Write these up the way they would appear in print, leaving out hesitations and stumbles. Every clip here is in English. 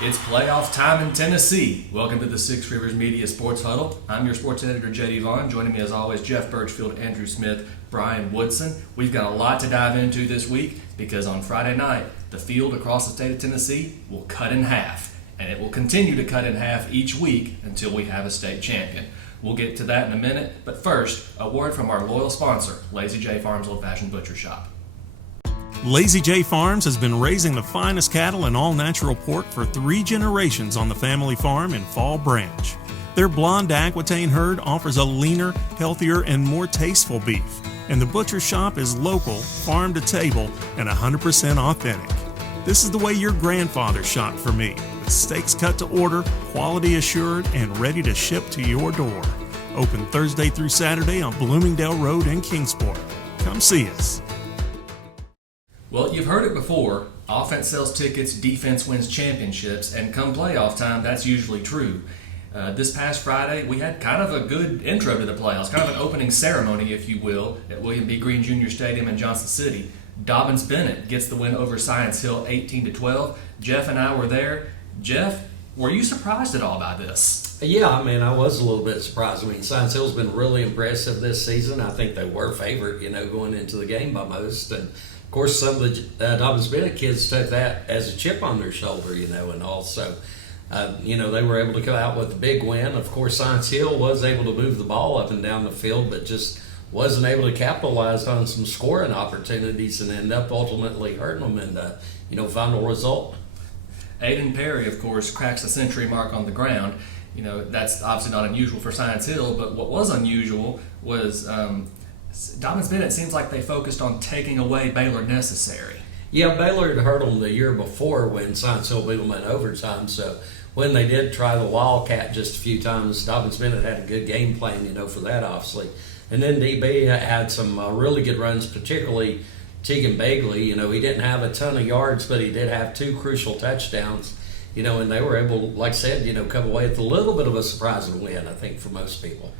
It's playoff time in Tennessee. Welcome to the Six Rivers Media Sports Huddle. I'm your sports editor, J.D. Vaughn. Joining me as always, Jeff Birchfield, Andrew Smith, Brian Woodson. We've got a lot to dive into this week because on Friday night, the field across the state of Tennessee will cut in half, and it will continue to cut in half each week until we have a state champion. We'll get to that in a minute, but first, a word from our loyal sponsor, Lazy J Farms Old Fashioned Butcher Shop. Lazy J Farms has been raising the finest cattle and all-natural pork for 3 generations on the family farm in Fall Branch. Their blonde Aquitaine herd offers a leaner, healthier, and more tasteful beef. And the butcher shop is local, farm to table, and 100% authentic. This is the way your grandfather shopped for me, with steaks cut to order, quality assured, and ready to ship to your door. Open Thursday through Saturday on Bloomingdale Road in Kingsport. Come see us. Well, you've heard it before. Offense sells tickets, defense wins championships, and come playoff time, that's usually true. This past Friday, we had kind of a good intro to the playoffs, kind of an opening ceremony, if you will, at William B. Green Jr. Stadium in Johnson City. Dobyns-Bennett gets the win over Science Hill 18-12. Jeff and I were there. Jeff, were you surprised at all by this? Yeah, I was a little bit surprised. Science Hill's been really impressive this season. I think they were favored, going into the game by most. And of course, some of the Dobyns-Bennett kids took that as a chip on their shoulder, and also, they were able to come out with a big win. Of course, Science Hill was able to move the ball up and down the field, but just wasn't able to capitalize on some scoring opportunities and end up ultimately hurting them in the, final result. Aiden Perry, of course, cracks the century mark on the ground. That's obviously not unusual for Science Hill, but what was unusual was Dobyns-Bennett seems like they focused on taking away Baylor necessary. Yeah, Baylor had hurt them the year before when Science Hill beat them in overtime, so when they did try the Wildcat just a few times, Dobyns-Bennett had a good game plan, for that, obviously. And then DB had some really good runs, particularly Tegan Bagley. He didn't have a ton of yards, but he did have 2 crucial touchdowns, and they were able, like I said, come away with a little bit of a surprising win, I think, for most people.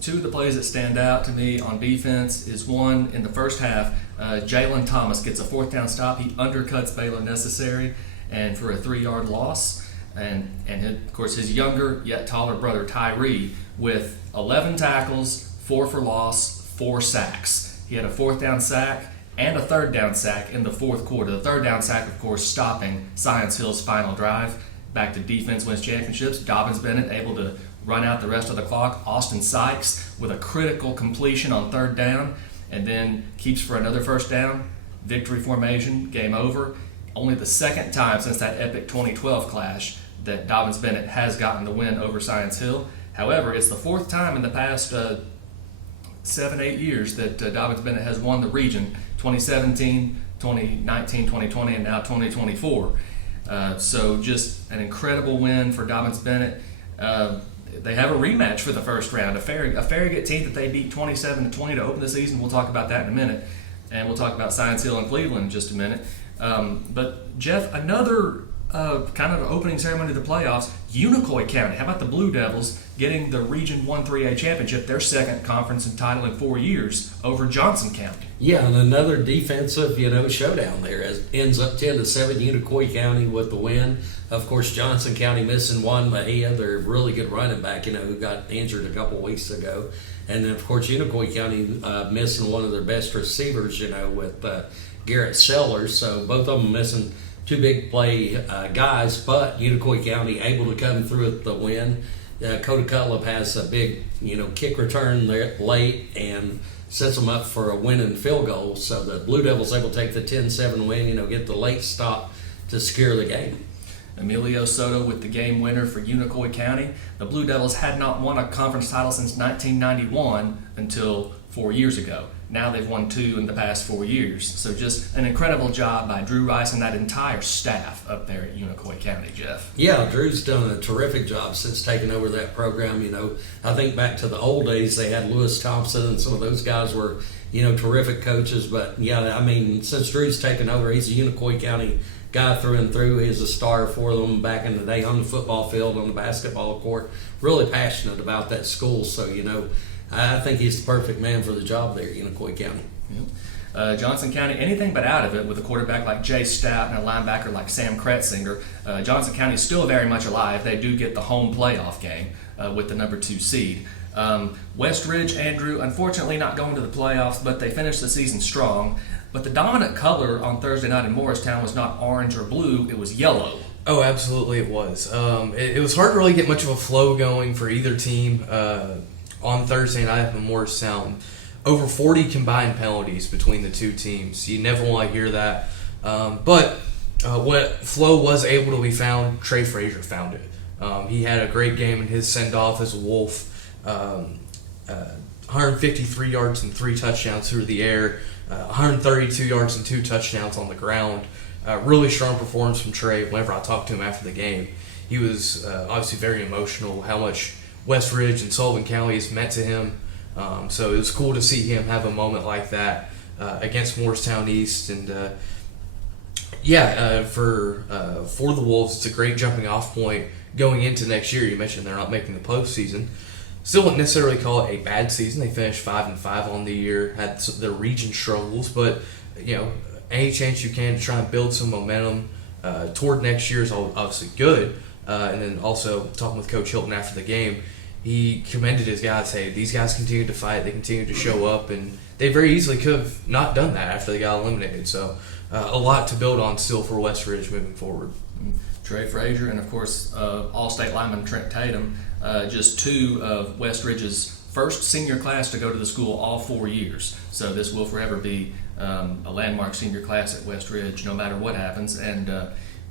2 of the plays that stand out to me on defense is one in the first half. Jalen Thomas gets a 4th down stop. He undercuts Baylor necessary and for a 3-yard loss. And of course, his younger yet taller brother, Tyree, with 11 tackles, 4 for loss, 4 sacks. He had a 4th down sack and a 3rd down sack in the 4th quarter. The 3rd down sack, of course, stopping Science Hill's final drive. Back to defense wins championships. Dobyns-Bennett able to run out the rest of the clock. Austin Sykes with a critical completion on 3rd down and then keeps for another 1st down. Victory formation, game over. Only the 2nd time since that epic 2012 clash that Dobyns-Bennett has gotten the win over Science Hill. However, it's the 4th time in the past 7-8 years that Dobyns-Bennett has won the region. 2017, 2019, 2020, and now 2024. So just an incredible win for Dobyns-Bennett. They have a rematch for the first round, a Farragut team that they beat 27-20 to open the season. We'll talk about that in a minute, and we'll talk about Science Hill and Cleveland in just a minute. But Jeff, another kind of opening ceremony of the playoffs, Unicoi County. How about the Blue Devils getting the Region 1-3A championship, their 2nd conference title in 4 years, over Johnson County? Yeah, and another defensive, showdown there. As ends up 10-7, Unicoi County with the win. Of course, Johnson County missing Juan Mejia, their really good running back, who got injured a couple weeks ago. And then, of course, Unicoi County missing one of their best receivers, with Garrett Sellers. So both of them missing 2 big play guys, but Unicoi County able to come through with the win. Coda Cutlip has a big, kick return there late and sets them up for a winning field goal. So the Blue Devils able to take the 10-7 win, get the late stop to secure the game. Emilio Soto with the game winner for Unicoi County. The Blue Devils had not won a conference title since 1991 until 4 years ago. Now they've won 2 in the past 4 years. So just an incredible job by Drew Rice and that entire staff up there at Unicoi County, Jeff. Yeah, Drew's done a terrific job since taking over that program. I think back to the old days, they had Lewis Thompson and some of those guys were, terrific coaches. But yeah, since Drew's taken over, he's a Unicoi County guy through and through. He's a star for them back in the day on the football field, on the basketball court. Really passionate about that school. So, I think he's the perfect man for the job there at Unicoi County. Yep. Johnson County, anything but out of it with a quarterback like Jay Stout and a linebacker like Sam Kretzinger. Johnson County is still very much alive. They do get the home playoff game with the number 2 seed. West Ridge, Andrew, unfortunately not going to the playoffs, but they finished the season strong. But the dominant color on Thursday night in Morristown was not orange or blue, it was yellow. Oh, absolutely it was. It was hard to really get much of a flow going for either team on Thursday night in Morristown. Over 40 combined penalties between the two teams. You never want to hear that. But when flow was able to be found, Trey Frazier found it. He had a great game in his send-off as a Wolf. 153 yards and 3 touchdowns through the air. 132 yards and 2 touchdowns on the ground. Really strong performance from Trey. Whenever I talked to him after the game, he was obviously very emotional, how much West Ridge and Sullivan County has meant to him. So it was cool to see him have a moment like that against Morristown East. And for the Wolves, it's a great jumping off point going into next year. You mentioned they're not making the postseason. Still wouldn't necessarily call it a bad season. They finished 5-5 on the year, had their region struggles, but any chance you can to try and build some momentum toward next year is obviously good. And then also talking with Coach Hilton after the game, he commended his guys. Hey, these guys continue to fight. They continue to show up, and they very easily could have not done that after they got eliminated. So a lot to build on still for West Ridge moving forward. Trey Frazier and, of course, All-State lineman Trent Tatum, just 2 of West Ridge's first senior class to go to the school all 4 years. So this will forever be a landmark senior class at West Ridge, no matter what happens. And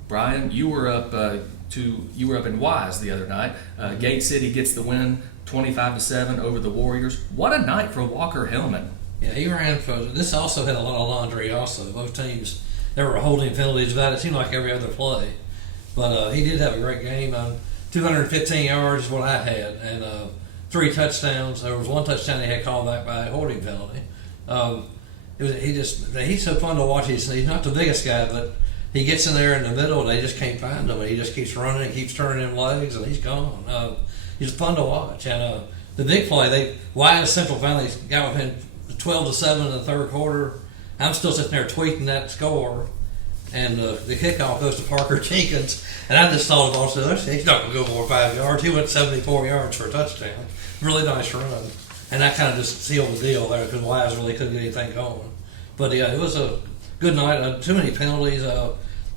Brian, you were up in Wise the other night. Gate City gets the win, 25-7 over the Warriors. What a night for Walker Hillman. Yeah, he ran for. This also had a lot of laundry. Also, both teams there were holding penalties. That it seemed like every other play, but he did have a great game. 215 yards is what I had, and 3 touchdowns. There was 1 touchdown he had called back by a holding penalty. He's so fun to watch. He's not the biggest guy, but he gets in there in the middle and they just can't find him. And he just keeps running and keeps turning him legs, and he's gone. He's fun to watch. And the big play, Wise Central finally got within 12-7 in the third quarter. I'm still sitting there tweeting that score, and the kickoff goes to Parker Jenkins. And I just thought about he's not going to go more than 5 yards. He went 74 yards for a touchdown. Really nice run. And that kind of just sealed the deal there because Wise really couldn't get anything going. But yeah, it was a good night. Too many penalties.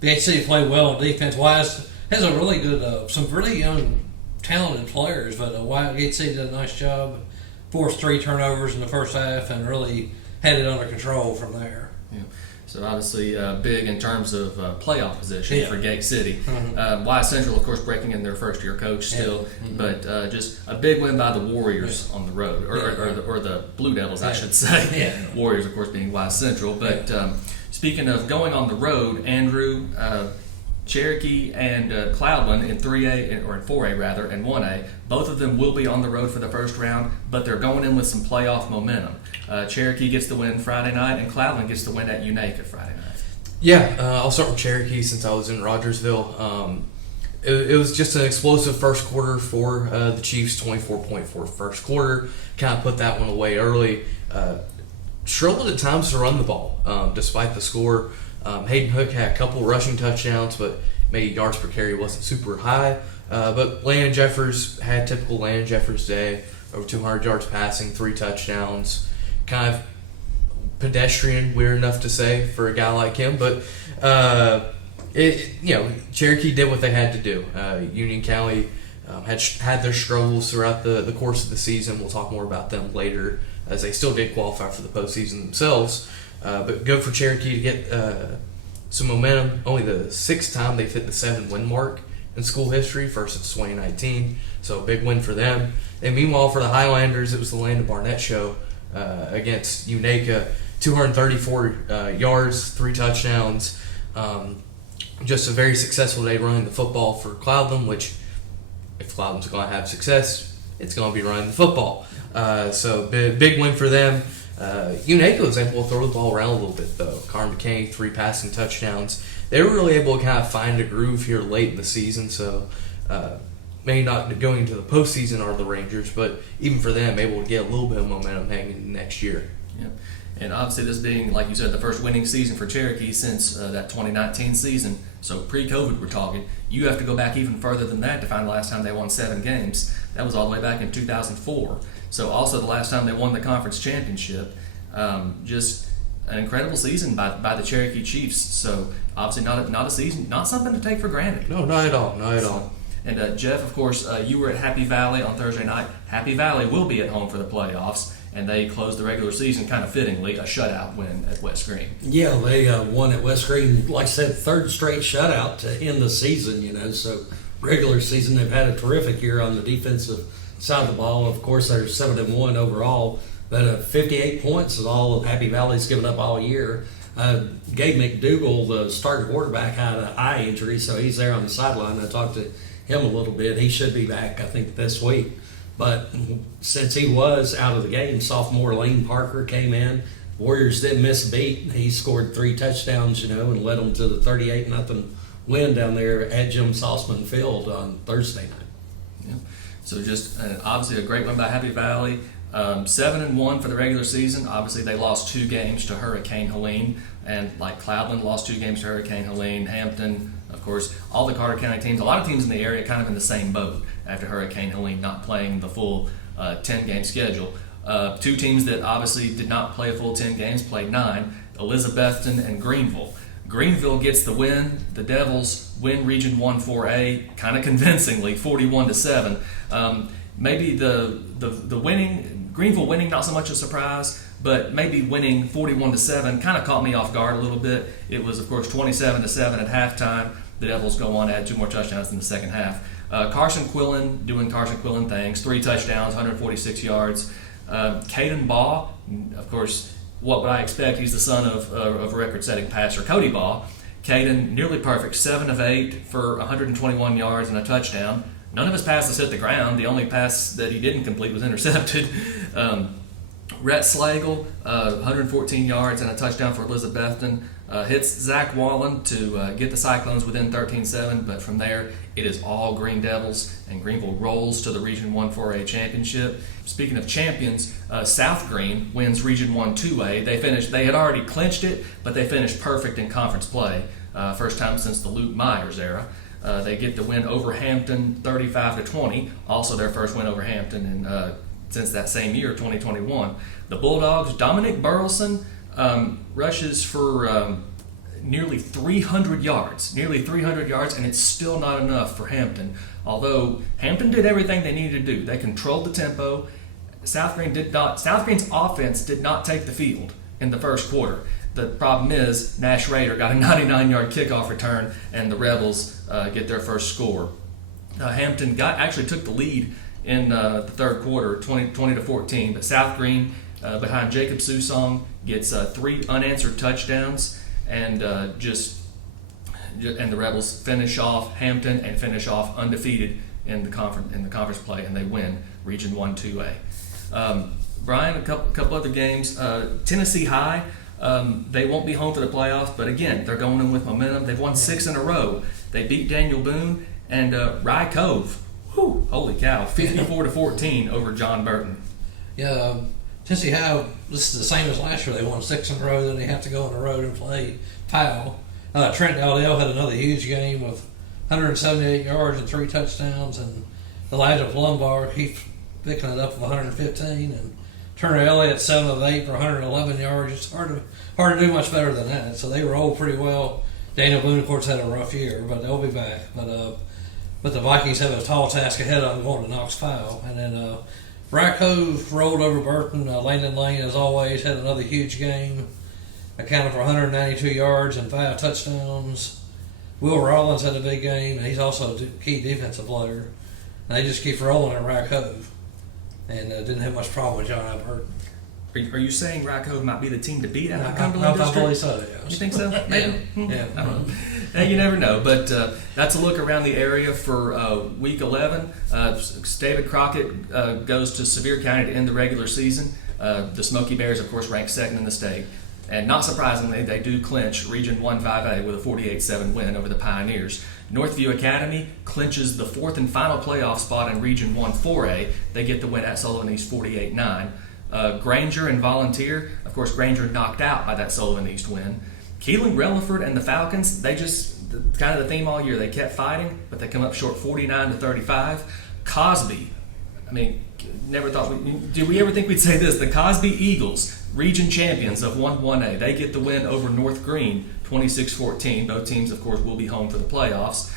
Gate City played well on defense. Wise has a really good, some really young, talented players, but Gate City did a nice job. Forced 3 turnovers in the first half and really had it under control from there. Yeah. So obviously big in terms of playoff position for Gate City. Mm-hmm. Wise Central, of course, breaking in their first-year coach still, but just a big win by the Warriors on the road, or the Blue Devils, I should say. Yeah. Warriors, of course, being Wise Central. But speaking of going on the road, Andrew, Cherokee and Cloudland in 3A, or in 4A rather, and 1A, both of them will be on the road for the first round, but they're going in with some playoff momentum. Cherokee gets the win Friday night, and Cloudland gets the win at Unaka Friday night. Yeah, I'll start with Cherokee since I was in Rogersville. It was just an explosive first quarter for the Chiefs, 24-point for first quarter. Kind of put that one away early. Struggled at times to run the ball, despite the score. Hayden Hook had a couple rushing touchdowns, but maybe yards per carry wasn't super high. But Landon Jeffers had typical Landon Jeffers day, over 200 yards passing, 3 touchdowns. Kind of pedestrian, weird enough to say for a guy like him, but Cherokee did what they had to do. Union County had their struggles throughout the course of the season. We'll talk more about them later, as they still did qualify for the postseason themselves. But good for Cherokee to get some momentum. Only the 6th time they've hit the 7-win mark in school history, first since 2019. So a big win for them. And meanwhile, for the Highlanders, it was the Landon Barnett show against Unaka. 234 yards, 3 touchdowns. Just a very successful day running the football for Cloudland, which if Cloudland's going to have success, it's going to be running the football. So big win for them. Unaka was able to throw the ball around a little bit, though. Carm McCain, 3 passing touchdowns. They were really able to kind of find a groove here late in the season, so maybe not going into the postseason are the Rangers, but even for them, able to get a little bit of momentum hanging into next year. Yeah. And obviously, this being, like you said, the first winning season for Cherokee since that 2019 season, so pre-COVID we're talking, you have to go back even further than that to find the last time they won 7 games. That was all the way back in 2004. So also the last time they won the conference championship. Just an incredible season by the Cherokee Chiefs. So obviously not a season, not something to take for granted. No, not at all. Not at all. And Jeff, of course, you were at Happy Valley on Thursday night. Happy Valley will be at home for the playoffs, and they closed the regular season kind of fittingly, a shutout win at West Green. Yeah, they won at West Green, like I said, third straight shutout to end the season, so regular season they've had a terrific year on the defensive side of the ball. Of course, they're 7-1 overall, but 58 points is all of Happy Valley's given up all year. Gabe McDougal, the starting quarterback, had an eye injury, so he's there on the sideline. I talked to him a little bit. He should be back, I think, this week. But since he was out of the game, sophomore Lane Parker came in. Warriors didn't miss a beat. He scored 3 touchdowns, and led them to the 38-0 win down there at Jim Salzman Field on Thursday night. Yeah. So just obviously a great win by Happy Valley. 7-1 for the regular season. Obviously, they lost 2 games to Hurricane Helene, and like Cloudland lost 2 games to Hurricane Helene. Hampton, of course, all the Carter County teams, a lot of teams in the area kind of in the same boat after Hurricane Helene not playing the full 10-game schedule. 2 teams that obviously did not play a full 10 games played 9, Elizabethton and Greenville. Greenville gets the win. The Devils win Region 1 4A kind of convincingly, 41-7. Maybe the winning, Greenville winning, not so much a surprise, but maybe winning 41-7 kind of caught me off guard a little bit. It was, of course, 27-7 at halftime. The Devils go on to add 2 more touchdowns in the second half. Carson Quillen doing Carson Quillen things, 3 touchdowns, 146 yards. Caden Baugh, of course, what would I expect? He's the son of record-setting passer Cody Baugh. Caden, nearly perfect, 7 of 8 for 121 yards and a touchdown. None of his passes hit the ground. The only pass that he didn't complete was intercepted. Rhett Slagle, 114 yards and a touchdown for Elizabethton. Hits Zach Wallen to get the Cyclones within 13-7, but from there it is all Green Devils, and Greenville rolls to the Region 1 4A championship. Speaking of champions, South Green wins Region 1 2A. They had already clinched it, but they finished perfect in conference play. First time since the Luke Myers era. They get the win over Hampton 35-20, also their first win over Hampton since that same year, 2021. The Bulldogs, Dominic Burleson rushes for nearly 300 yards, and it's still not enough for Hampton. Although Hampton did everything they needed to do. They controlled the tempo. South Green's offense did not take the field in the first quarter. The problem is Nash Rader got a 99-yard kickoff return, and the Rebels get their first score. Hampton actually took the lead in the third quarter, 20-14, but South Green, behind Jacob Susong, gets 3 unanswered touchdowns, and the Rebels finish off Hampton and finish off undefeated in the conference play, and they win Region 1 2A. Brian, a couple other games. Tennessee High. They won't be home for the playoffs, but again, they're going in with momentum. They've won 6 in a row. They beat Daniel Boone and Rye Cove. Whew, holy cow, 54-14 over John Burton. Yeah, Tennessee High, this is the same as last year. They won 6 in a row, then they have to go on the road and play Powell. Trent Dowdell had another huge game with 178 yards and 3 touchdowns, and Elijah Plumbar keeps picking it up with 115, and Turner Elliott 7 of 8 for 111 yards. It's hard to do much better than that. So they rolled pretty well. Daniel Boone, of course, had a rough year, but they'll be back. But the Vikings have a tall task ahead of them going to Knox Powell. And then Rye Cove rolled over Burton. Landon Lane, as always, had another huge game, accounted for 192 yards and 5 touchdowns. Will Rollins had a big game, and he's also a key defensive player. And they just keep rolling at Rye Cove, and didn't have much problem with John Burton. Are you saying Rye Cove might be the team to beat out of I Cumberland District? believe so, yeah. You think so? Maybe. Yeah. I don't know. You never know. But that's a look around the area for Week 11. David Crockett goes to Sevier County to end the regular season. The Smoky Bears, of course, ranked 2nd in the state. And not surprisingly, they do clinch Region 1 5A with a 48-7 win over the Pioneers. Northview Academy clinches the 4th and final playoff spot in Region 1 4A. They get the win at Sullivan East 48-9. Granger and Volunteer, of course, Granger knocked out by that Sullivan East win. Keeling, Relaford, and the Falcons, they just, kind of the theme all year, they kept fighting, but they come up short 49-35. Cosby, I mean, never thought, did we ever think we'd say this? The Cosby Eagles, region champions of 1-1A, they get the win over North Green, 26-14. Both teams, of course, will be home for the playoffs.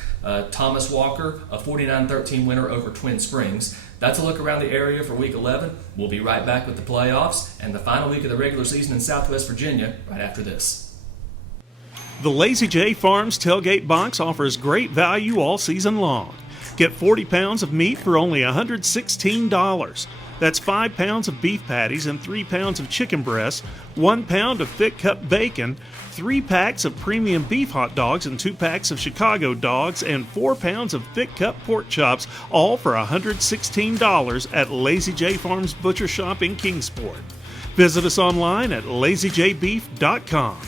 Thomas Walker, a 49-13 winner over Twin Springs. That's a look around the area for Week 11. We'll be right back with the playoffs and the final week of the regular season in Southwest Virginia right after this. The Lazy J Farms Tailgate Box offers great value all season long. Get 40 pounds of meat for only $116. That's 5 pounds of beef patties and 3 pounds of chicken breasts, 1 pound of thick cut bacon, 3 packs of premium beef hot dogs and 2 packs of Chicago dogs, and 4 pounds of thick cut pork chops, all for $116 at Lazy J Farms Butcher Shop in Kingsport. Visit us online at lazyjbeef.com.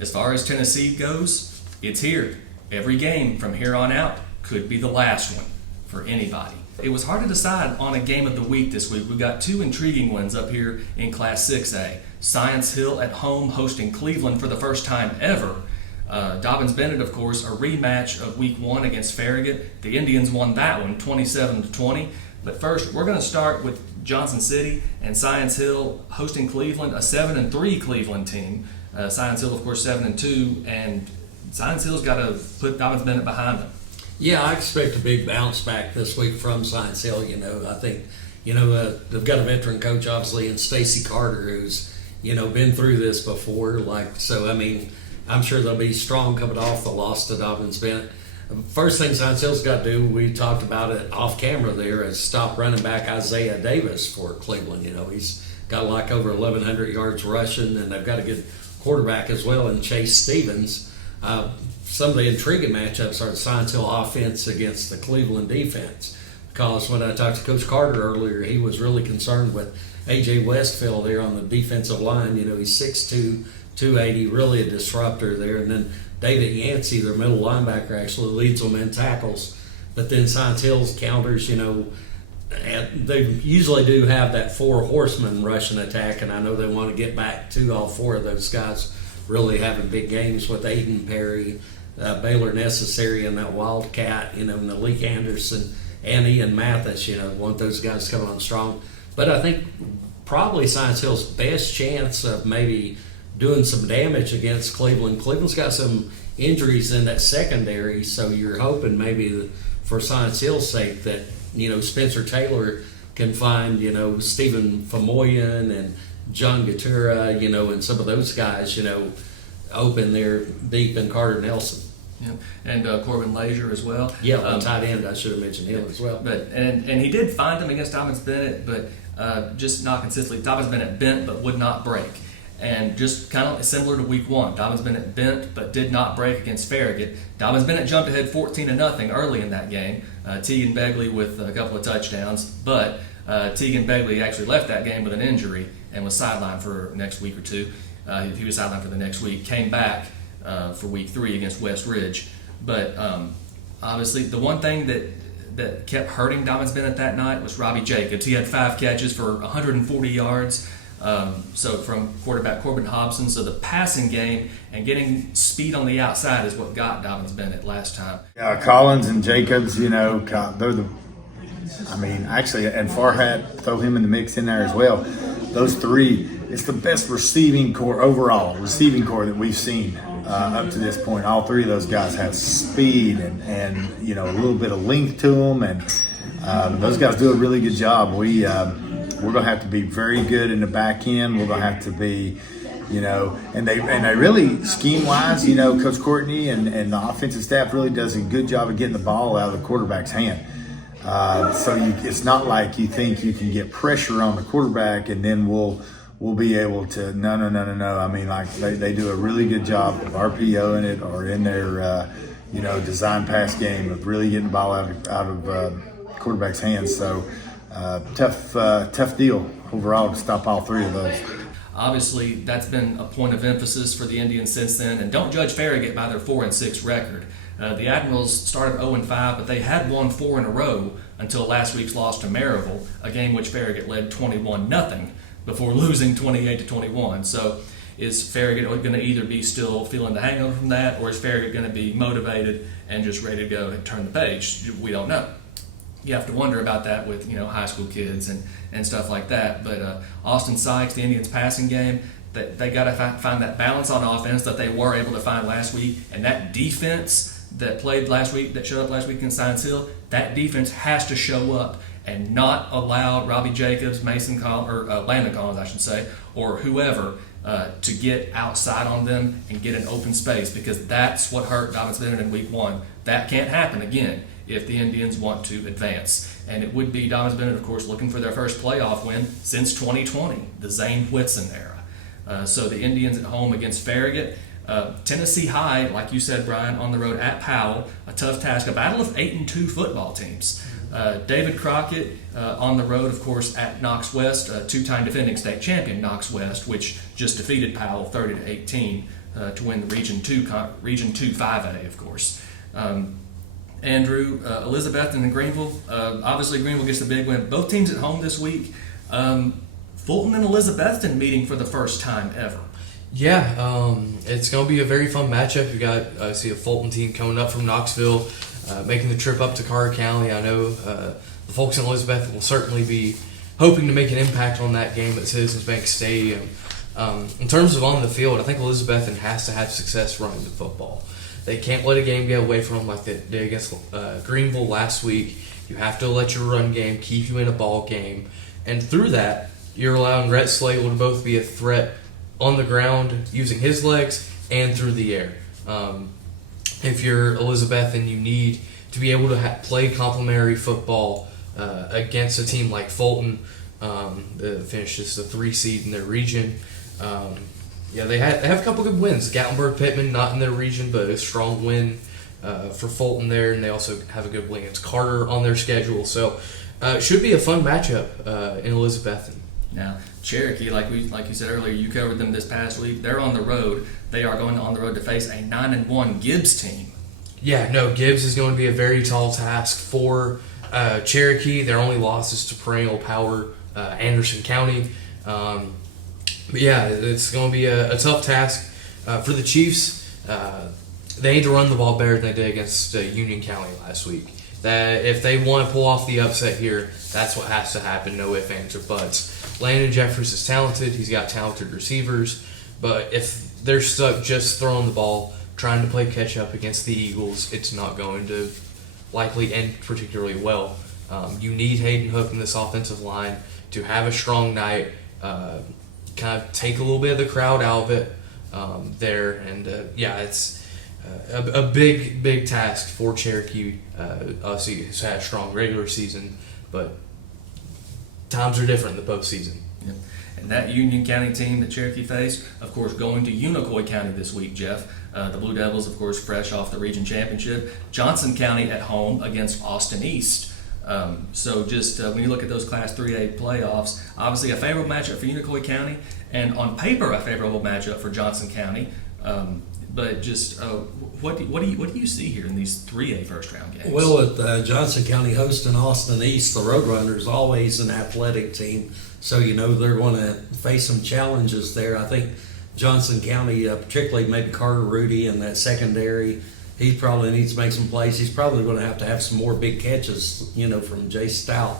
As far as Tennessee goes, it's here. Every game from here on out could be the last one for anybody. It was hard to decide on a game of the week this week. We've got 2 intriguing ones up here in Class 6A. Science Hill at home hosting Cleveland for the first time ever. Dobbins-Bennett, of course, a rematch of Week 1 against Farragut. The Indians won that one 27-20. But first, we're going to start with Johnson City and Science Hill hosting Cleveland, a 7-3 Cleveland team. Science Hill, of course, 7-2, and Science Hill's got to put Dobbins-Bennett behind them. Yeah, I expect a big bounce back this week from Science Hill. I think, they've got a veteran coach, obviously, in Stacy Carter, who's, been through this before. I'm sure they'll be strong coming off the loss to Dobbins-Bennett. First thing Science Hill's got to do, we talked about it off camera there, is stop running back Isaiah Davis for Cleveland. He's got over 1,100 yards rushing, and they've got a good quarterback as well in Chase Stevens. Some of the intriguing matchups are the Science Hill offense against the Cleveland defense. Because when I talked to Coach Carter earlier, he was really concerned with A.J. Westfield there on the defensive line. He's 6'2", 280, really a disruptor there. And then David Yancey, their middle linebacker, actually leads them in tackles. But then Science Hill's counters, they usually do have that 4 horsemen rushing attack, and I know they want to get back to all 4 of those guys really having big games with Aiden Perry, Baylor Necessary, and that Wildcat, and Malik Anderson and Ian Mathis, want those guys coming on strong. But I think probably Science Hill's best chance of maybe doing some damage against Cleveland. Cleveland's got some injuries in that secondary, so you're hoping maybe for Science Hill's sake that Spencer Taylor can find, Stephen Famoyan and John Gatura, and some of those guys, open there deep in Carter Nelson. Yeah, and Corbin Lazier as well. Yeah, on tight end, I should have mentioned him as well. But and he did find him against Dobbins-Bennett, but just not consistently. Dobbins-Bennett bent but would not break. And just kind of similar to Week 1, Dobbins-Bennett bent but did not break against Farragut. Dobbins-Bennett jumped ahead 14-0 early in that game. Teagan Begley with a couple of touchdowns, but Teagan Begley actually left that game with an injury and was sidelined for next week or two. He was sidelined for the next week, came back for Week 3 against West Ridge. But obviously the one thing that kept hurting Dobbins-Bennett that night was Robbie Jacobs. He had 5 catches for 140 yards. So from quarterback Corbin Hobson. So the passing game and getting speed on the outside is what got Dobbins-Bennett last time. Yeah, Collins and Jacobs, they're actually, and Farhat, throw him in the mix in there as well. Those 3, it's the best receiving core that we've seen up to this point. All 3 of those guys have speed and a little bit of length to them, and those guys do a really good job. We're going to have to be very good in the back end. We're going to have to be, and they really, scheme-wise, Coach Courtney and the offensive staff really does a good job of getting the ball out of the quarterback's hand. It's not like you think you can get pressure on the quarterback and then we'll be able to, no. They do a really good job of RPOing it or in their, design pass game of really getting the ball out of quarterback's hands. So, tough deal overall to stop all 3 of those. Obviously, that's been a point of emphasis for the Indians since then. And don't judge Farragut by their 4-6 record. The Admirals started 0-5, but they had won 4 in a row until last week's loss to Maryville, a game which Farragut led 21-0 before losing 28-21. So is Farragut going to either be still feeling the hangover from that, or is Farragut going to be motivated and just ready to go and turn the page? We don't know. You have to wonder about that with high school kids and stuff like that. But Austin Sykes, the Indians' passing game, they got to find that balance on offense that they were able to find last week, and that defense that played last week, that showed up last week in Science Hill, that defense has to show up and not allow Robbie Jacobs, Landon Collins, I should say, or whoever to get outside on them and get an open space, because that's what hurt Dobbins Bennett in Week 1. That can't happen again if the Indians want to advance. And it would be Dobbins Bennett, of course, looking for their first playoff win since 2020, the Zane Woodson era. So the Indians at home against Farragut. Tennessee High, like you said, Brian, on the road at Powell, a tough task, a battle of 8-2 football teams. David Crockett on the road, of course, at Knox West, two-time defending state champion Knox West, which just defeated Powell 30-18 to win the Region 2 5A, of course. Andrew, Elizabethton and Greenville. Obviously, Greenville gets the big win. Both teams at home this week. Fulton and Elizabethton meeting for the first time ever. Yeah, it's going to be a very fun matchup. You got a Fulton team coming up from Knoxville, making the trip up to Carter County. I know the folks in Elizabeth will certainly be hoping to make an impact on that game at Citizens Bank Stadium. In terms of on the field, I think Elizabethton has to have success running the football. They can't let a game get away from them like they did against Greenville last week. You have to let your run game keep you in a ball game. And through that, you're allowing Rhett Slagle to both be a threat on the ground using his legs and through the air. If you're Elizabethton, you need to be able to play complementary football against a team like Fulton that finishes the 3 seed in their region. They have a couple good wins. Gatlinburg-Pittman, not in their region, but a strong win for Fulton there, and they also have a good win against Carter on their schedule. So it should be a fun matchup in Elizabethton. Now, Cherokee, like you said earlier, you covered them this past week. They're on the road. They are going on the road to face a 9-1 Gibbs team. Yeah, no, Gibbs is going to be a very tall task for Cherokee. Their only loss is to perennial power Anderson County. But yeah, it's going to be a tough task for the Chiefs. They need to run the ball better than they did against Union County last week. That if they want to pull off the upset here, that's what has to happen. No ifs, ands, or buts. Landon Jeffers is talented. He's got talented receivers. But if they're stuck just throwing the ball, trying to play catch-up against the Eagles, it's not going to likely end particularly well. You need Hayden Hook in this offensive line to have a strong night, kind of take a little bit of the crowd out of it there. And, it's a big task for Cherokee. Obviously, who's had a strong regular season, but times are different in the postseason. Yep. And that Union County team that Cherokee faced, of course, going to Unicoi County this week, Jeff. The Blue Devils, of course, fresh off the region championship. Johnson County at home against Austin East. So just when you look at those Class 3A playoffs, obviously a favorable matchup for Unicoi County, and on paper a favorable matchup for Johnson County. But just what do you see here in these 3A first round games? Well, with Johnson County hosting Austin East, the Roadrunners always an athletic team, so they're going to face some challenges there. I think Johnson County, particularly maybe Carter Rudy in that secondary, he probably needs to make some plays. He's probably going to have some more big catches, from Jay Stout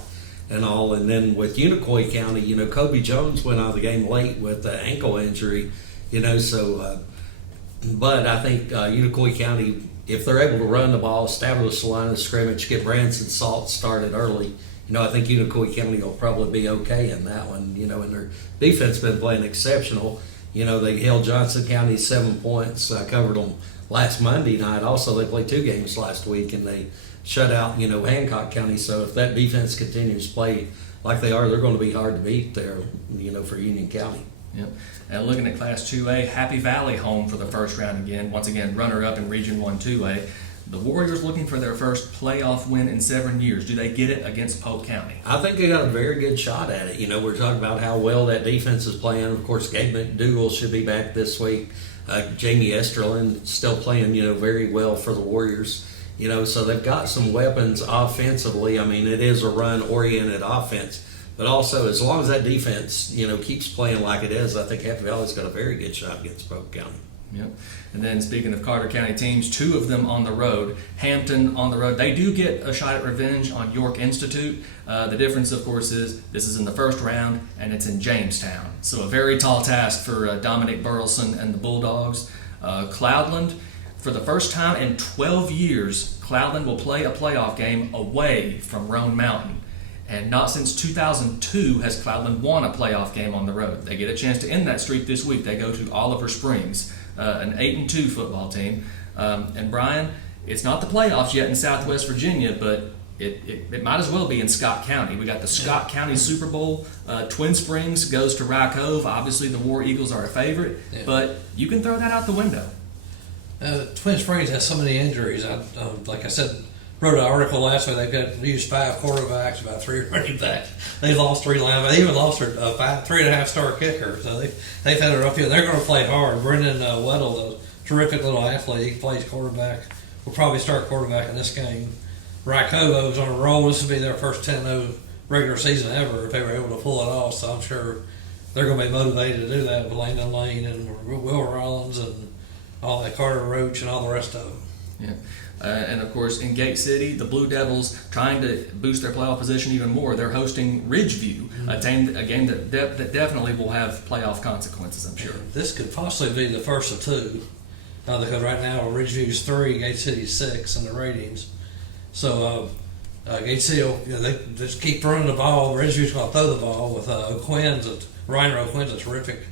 and all. And then with Unicoi County, Kobe Jones went out of the game late with an ankle injury, so. But I think Unicoi County, if they're able to run the ball, establish the line of scrimmage, get Branson Salt started early, I think Unicoi County will probably be okay in that one. And their defense been playing exceptional. They held Johnson County 7 points. I covered them last Monday night. Also, they played 2 games last week, and they shut out, Hancock County. So if that defense continues to play like they are, they're going to be hard to beat there, for Union County. Yep. And looking at Class 2A, Happy Valley home for the first round again. Once again, runner-up in Region 1 2A. The Warriors looking for their first playoff win in 7 years. Do they get it against Polk County? I think they got a very good shot at it. We're talking about how well that defense is playing. Of course, Gabe McDougal should be back this week. Jamie Esterlin still playing, very well for the Warriors. So they've got some weapons offensively. I mean, it is a run-oriented offense. But also, as long as that defense, keeps playing like it is, I think Happy Valley's got a very good shot against Polk County. Yep. And then speaking of Carter County teams, 2 of them on the road. Hampton on the road. They do get a shot at revenge on York Institute. The difference, of course, is this is in the first round and it's in Jamestown. So a very tall task for Dominic Burleson and the Bulldogs. Cloudland, for the first time in 12 years, Cloudland will play a playoff game away from Roan Mountain. And not since 2002 has Cloudland won a playoff game on the road. They get a chance to end that streak this week. They go to Oliver Springs, an 8-2 football team. And Brian, it's not the playoffs yet in Southwest Virginia, but it might as well be in Scott County. We got the Scott County Super Bowl. Twin Springs goes to Rye Cove. Obviously, the War Eagles are a favorite, but you can throw that out the window. Twin Springs has so many injuries. Like I said, wrote an article last week. They've used 5 quarterbacks, about 3 running backs. They lost 3 linebackers. They even lost their 3.5-star kicker. So they've had a rough year. They're going to play hard. Brendan Weddle, a terrific little athlete, he plays quarterback. Will probably start quarterback in this game. Rykovo's on a roll. This will be their first 10-0 regular season ever if they were able to pull it off. So I'm sure they're going to be motivated to do that with Landon Lane and Will Rollins and all that, Carter Roach and all the rest of them. Yeah. And of course, in Gate City, the Blue Devils, trying to boost their playoff position even more, they're hosting Ridgeview, a game that definitely will have playoff consequences, I'm sure. This could possibly be the first of 2, because right now Ridgeview's 3, Gate City's 6 in the ratings. So Gate City, they just keep running the ball. Ridgeview's going to throw the ball with Ryan O'Quinn's a terrific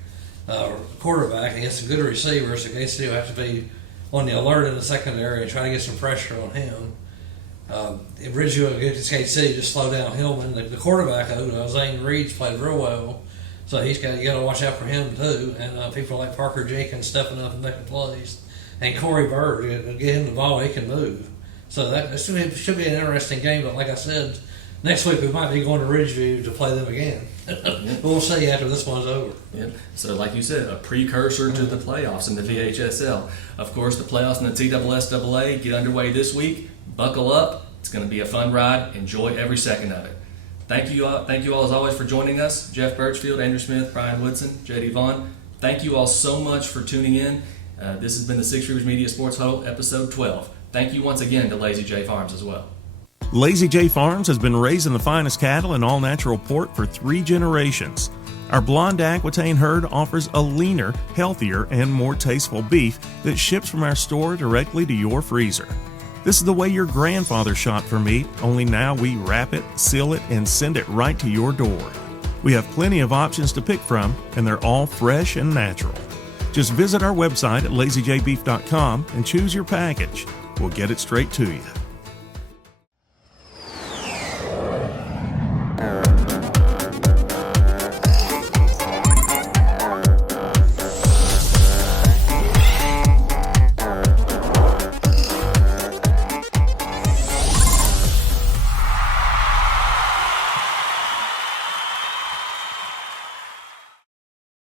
quarterback against some good receivers. So Gate City will have to be on the alert in the secondary and try to get some pressure on him. Ridgeview against Gate City just slow down Hillman. The quarterback, Zane Reed's played real well, so you got to watch out for him too. And people like Parker Jenkins stepping up and making plays, and Corey Bird, get him the ball, he can move. So that should be an interesting game. But like I said, next week we might be going to Ridgeview to play them again. We'll see after this one's over. Yeah. So like you said, a precursor to the playoffs in the VHSL. Of course, the playoffs in the TSSAA get underway this week. Buckle up. It's going to be a fun ride. Enjoy every second of it. Thank you all as always for joining us. Jeff Birchfield, Andrew Smith, Brian Woodson, JD Vaughn. Thank you all so much for tuning in. This has been the Six Rivers Media Sports Huddle, episode 12. Thank you once again to Lazy J Farms as well. Lazy J Farms has been raising the finest cattle in all-natural pork for 3 generations. Our blonde Aquitaine herd offers a leaner, healthier, and more tasteful beef that ships from our store directly to your freezer. This is the way your grandfather shot for meat, only now we wrap it, seal it, and send it right to your door. We have plenty of options to pick from, and they're all fresh and natural. Just visit our website at lazyjbeef.com and choose your package. We'll get it straight to you.